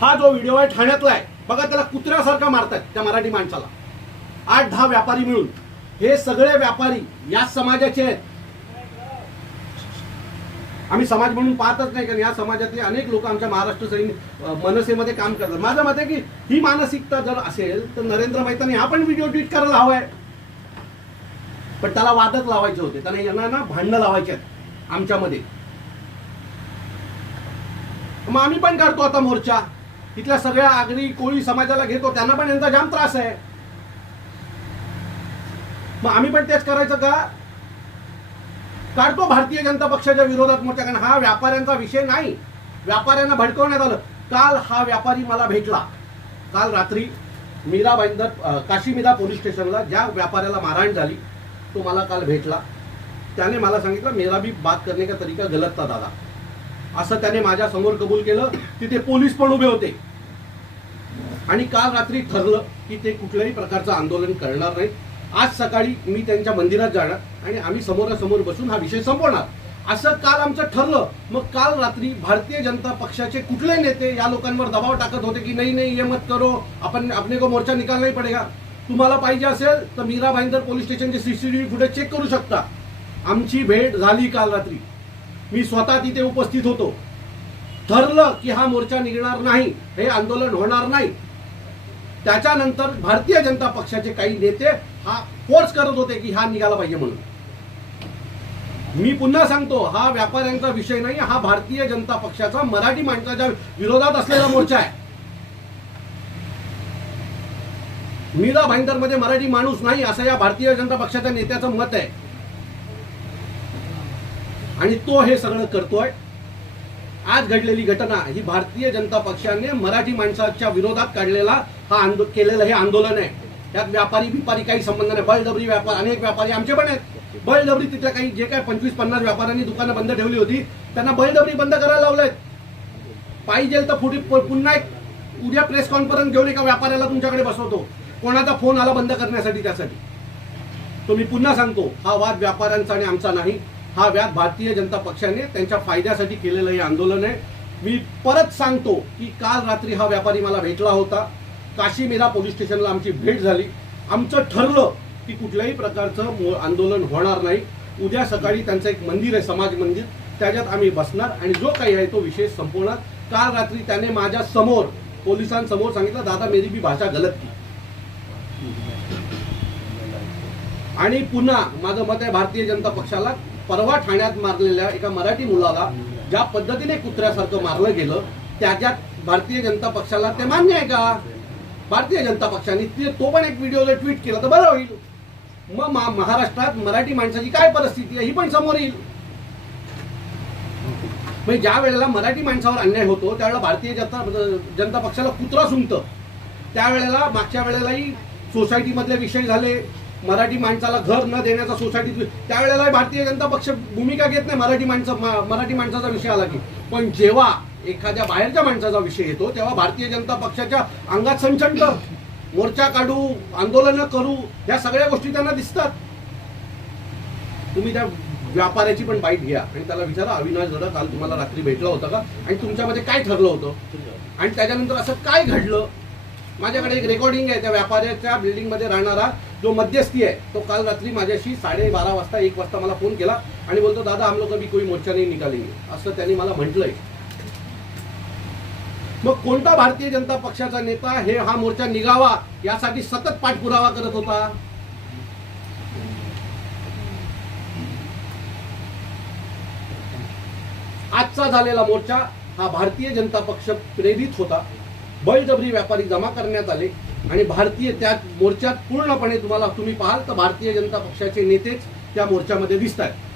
हा जो व्हिडिओ आहे ठाण्यातला आहे बघा त्याला कुत्र्यासारखा मारतात त्या मराठी माणसाला. आठ दहा व्यापारी मिळून. हे सगळे व्यापारी या समाजाचे आहेत. आम्ही समाज म्हणून पाहतच नाही कारण या समाजातले अनेक लोक आमच्या महाराष्ट्र सैनिक मनसेमध्ये काम करतात. माझं मत आहे की ही मानसिकता जर असेल तर नरेंद्र मेहताने हा पण व्हिडिओ ट्विट करायला हवाय पण त्याला वादच लावायचे होते. त्याने यांना ना भांडणं लावायचे आहेत आमच्यामध्ये. मग आम्ही पण करतो आता मोर्चा. इथल्या सगळ्या आगरी कोळी समाजाला घेतो त्यांना पण यांचा जाम त्रास आहे. मग आम्ही पण तेच करायचं का? काढतो भारतीय जनता पक्षाच्या विरोधात मोठ्या कारण हा व्यापाऱ्यांचा विषय नाही. व्यापाऱ्यांना भडकवण्यात आलं. काल हा व्यापारी मला भेटला. काल रात्री मीरा बाईंदर काशीमिरा पोलीस स्टेशनला ज्या व्यापाऱ्याला मारहाण झाली तो मला काल भेटला. त्याने मला सांगितलं मेरा भी बात करण्याचा का तरीका गलत था दादा. असं त्याने माझ्यासमोर कबूल केलं. तिथे पोलीस पण उभे होते. आणि काल रात्री ठरलं की ते कुठल्याही प्रकारचं आंदोलन करणार नाही आज सकाळी मी त्यांच्या मंदिरात जाणार आणि आम्ही समोरासमोर बसून हा विषय संपवणार. असं काल आमचं ठरलं. मग काल रात्री भारतीय जनता पक्षाचे कुठले नेते या लोकांवर दबाव टाकत होते की नाही नाही हे मत करो आपण अपने को मोर्चा निकाल नाही पडेगा. तुम्हाला पाहिजे असेल तर मीरा भाईंदर पोलीस स्टेशनचे सीसीटीव्ही फुटेज चेक करू शकता. आमची भेट झाली काल रात्री. मी स्वतः तिथे उपस्थित होतो. ठरलं की हा मोर्चा निघणार नाही हे आंदोलन होणार नाही. त्याच्यानंतर भारतीय जनता पक्षाचे काही नेते हा फोर्स करत होते की हा निघाला पाहिजे म्हणून. मी पुन्हा सांगतो हा व्यापाऱ्यांचा विषय नाही हा भारतीय जनता पक्षाचा मराठी माणसाच्या विरोधात असलेला मोर्चा आहे. मीरा भाईंदरमध्ये मराठी माणूस नाही असं या भारतीय जनता पक्षाच्या नेत्याचं मत आहे. आणि तो हे सगळं करतोय. आज घडलेली घटना ही भारतीय जनता पक्षाने मराठी माणसाच्या विरोधात काढलेला हा आंदो केलेलं हे आंदोलन आहे. त्यात व्यापारी बिपारी काही संबंध नाही. बळजबरी व्यापार अनेक व्यापारी आमचे पण आहेत. बळजबरी तिथल्या काही जे काय पंचवीस पन्नास व्यापाऱ्यांनी दुकानं बंद ठेवली होती त्यांना बळजबरी बंद करायला लावलेत पाहिजे तर पुढे पुन्हा एक उद्या प्रेस कॉन्फरन्स घेऊन एका व्यापाऱ्याला तुमच्याकडे बसवतो. कोणाचा फोन आला बंद करण्यासाठी त्यासाठी. तो मी पुन्हा सांगतो हा वाद व्यापाऱ्यांचा आणि आमचा नाही. हा वाद भारतीय जनता पक्षाने त्यांच्या फायद्यासाठी केलेलं हे आंदोलन आहे. मी परत सांगतो की काल रात्री हा व्यापारी मला भेटला होता. काशीमिरा पोलीस स्टेशनला आमची भेट झाली. आमचं ठरलं की कुठल्याही प्रकारचं मो- आंदोलन होणार नाही. उद्या सकाळी त्यांचं एक मंदिर आहे समाज मंदिर. त्याच्यात आम्ही बसणार आणि जो काही आहे तो विषय संपवणार. काल रात्री त्याने माझ्यासमोर पोलिसांसमोर सांगितलं दादा मेरी मी भाषा गलत की आणि पुन्हा माझं मत आहे भारतीय जनता पक्षाला परवा ठाण्यात मारलेल्या एका मराठी मुलाला ज्या पद्धतीने कुत्र्यासारखं मारलं गेलं त्याच्यात भारतीय जनता पक्षाला ते मान्य आहे का? भारतीय जनता पक्षाने ते तो पण एक व्हिडिओ जर ट्विट केला तर बरं होईल. मग मा- महाराष्ट्रात मराठी माणसाची काय परिस्थिती आहे ही पण समोर येईल. म्हणजे ज्या वेळेला मराठी माणसावर अन्याय होतो त्यावेळेला भारतीय जनता जनता पक्षाला कुत्रा सुंगतं. त्यावेळेला मागच्या वेळेलाही सोसायटीमधले विषय झाले. मराठी माणसाला घर न देण्याचा सोसायटीत त्यावेळेला भारतीय जनता पक्ष भूमिका घेत नाही मराठी माणसं मराठी माणसाचा विषय आला की. पण जेव्हा एखाद्या बाहेरच्या माणसाचा विषय येतो तेव्हा भारतीय जनता पक्षाच्या अंगात संचंड मोर्चा काढू आंदोलनं करू या सगळ्या गोष्टी त्यांना दिसतात. तुम्ही त्या व्यापाऱ्याची पण बाईट घ्या आणि त्याला विचारा अविनाश दादा काल तुम्हाला रात्री भेटला होता का? आणि तुमच्यामध्ये काय ठरलं होतं? आणि त्याच्यानंतर असं काय घडलं? माझ्याकडे एक रेकॉर्डिंग आहे त्या व्यापाऱ्याच्या बिल्डिंगमध्ये राहणारा जो मध्यस्थी आहे तो काल रात्री माझ्याशी साडेबारा वाजता एक वाजता मला फोन केला आणि बोलतो दादा आम लोक भी कोई मोर्चा नाही निकालेंगे. असं त्यांनी मला म्हटलंय. मग कोणता भारतीय जनता पक्षाचा नेता हे हा मोर्चा निघावा यासाठी सतत पाठपुरावा करत होता? आजचा झालेला मोर्चा हा भारतीय जनता पक्ष प्रेरित होता. बळजबरी व्यापारी जमा करण्यात आले आणि भारतीय त्या मोर्चात पूर्णपणे तुम्हाला तुम्ही पाहाल तर भारतीय जनता पक्षाचे नेतेच त्या मोर्चामध्ये दिसत आहेत